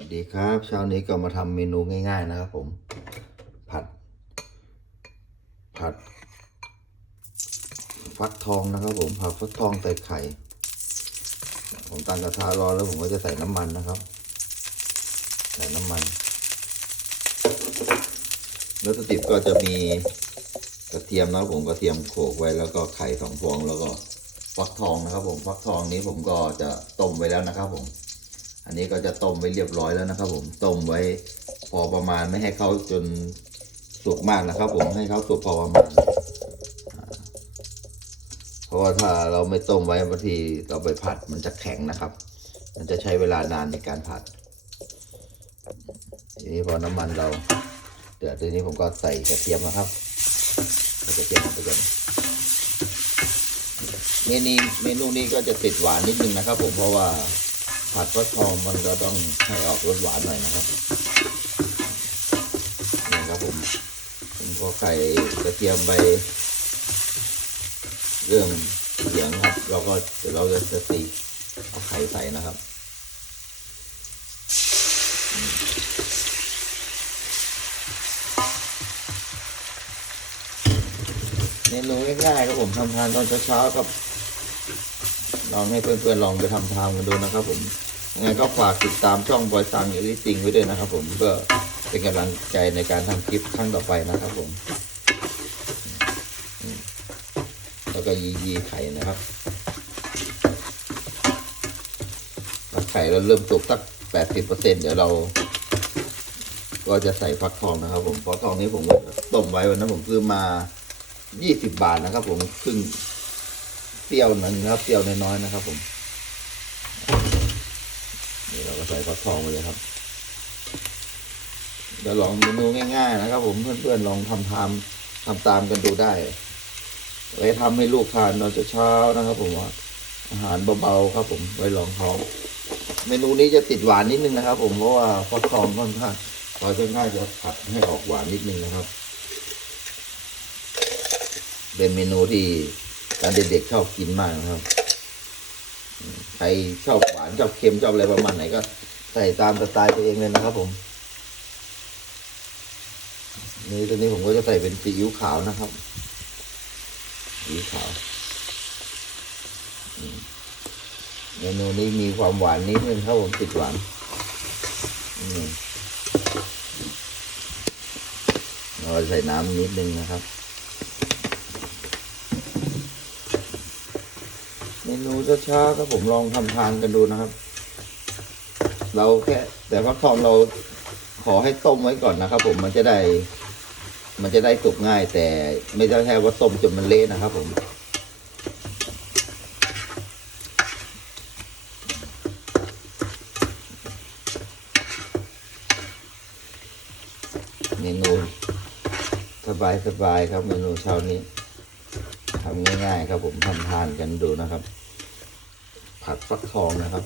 สดีครับเช้านี้ก็มาทำเมนูง่ายๆนะครับผม ผัด ผัด ฟักทองนะครับผมผัดฟักทองใส่ไข่ ผมตั้งกระทะร้อนแล้วผมก็จะใส่น้ำมันนะครับ ใส่น้ำมันแล้วติปก็จะมีกระเทียมนะครับผมกระเทียมโขลกไว้แล้วก็ไข่สองฟองแล้วก็ฟักทองนะครับ ผมฟักทองนี้ผมก็จะต้มไว้แล้วนะครับผม อันนี้ก็จะต้มไว้เรียบร้อยแล้วนะครับ ผมต้มไว้พอประมาณไม่ให้เขาจนสุกมากนะครับ ผมให้เขาสุกพอประมาณเพราะว่าถ้าเราไม่ต้มไว้บางทีเราไปผัดมันจะแข็งนะครับ มันจะใช้เวลานานในการผัดทีนี้พอน้ำมันเราเดือดทีนี้ผมก็ใส่กระเทียมนะครับใส่กระเทียมไปก่อนเมนูเมนูนี้ก็จะติดหวานนิดนึงนะครับ ผมเพราะว่า ผัดฟักทองมันก็ต้องให้ออกรสหวานหน่อยนะครับนี่ครับผมผมก็ไข่กระเทียมไปเรื่องเหลืองครับเราก็เดี๋ยวเราจะตีเอาไข่ใส่นะครับเมนูง่ายๆครับผมทำทานตอนเช้าๆครับ ลองให้เพื่อนๆลองไปทำทานกันดูนะครับ ผมยังไงก็ฝากติดตามช่องบอยซังเอลิติงไว้ด้วยนะครับ ผมเพื่อเป็นกำลังใจในการทำคลิปครั้งต่อไปนะครับ ผม แล้วก็ยียีไข่นะครับไข่เราเริ่มสุกสักแปดสิบเปอร์เซ็นเดี๋ยวเรา ก็จะใส่ฟักทองนะครับ ผมฟักทองนี้ผมต้มไว้วันนั้นผมซื้อมายี่สิบบาทนะครับ ผมครึ่ง เปรี้ยวหนึ่งนะครับเปรี้ยวน้อยๆนะครับ ผมนี่เราก็ใส่ฟักทองไปเลยครับเดี๋ยวลองเมนูง่ายๆนะครับ ผมเพื่อนๆลองทำตามทำตามกันดูได้ไว้ทำให้ลูกทานตอนเช้าๆนะครับ ผมว่าอาหารเบาๆครับ ผมไว้ลองท้องเมนูนี้จะติดหวานนิดนึงนะครับ ผมเพราะว่าฟักทองค่อนข้างพอค่อนข้างจะผัดให้ออกหวานนิดนึงนะครับ เป็นเมนูที่ ตอนเด็กๆชอบกินมากนะครับ ใครชอบหวานชอบเค็มชอบอะไรประมาณไหนก็ ใส่ตามสไตล์ตัวเองเลยนะครับผม นี่ตัวนี้ผมก็จะใส่เป็นซีอิ๊วขาวนะครับซีอิ๊วขาวเมนูนี้มีความหวานนิดนึงครับผมติดหวานเราใส่น้ำนิดนึงนะครับ เมนูช้าๆครับผมลองทำทานกันดูนะครับ เราแค่แต่ฟักทองเราขอให้ต้มไว้ก่อนนะครับ ผมมันจะได้ มันจะได้สุกง่าย แต่ไม่ใช่แค่ว่าต้มจนมันเละนะครับ ผมเมนูสบายๆครับเมนูเช้านี้ทำง่ายๆครับผมทำทานกันดูนะครับ ผัดฟักทองนะครับ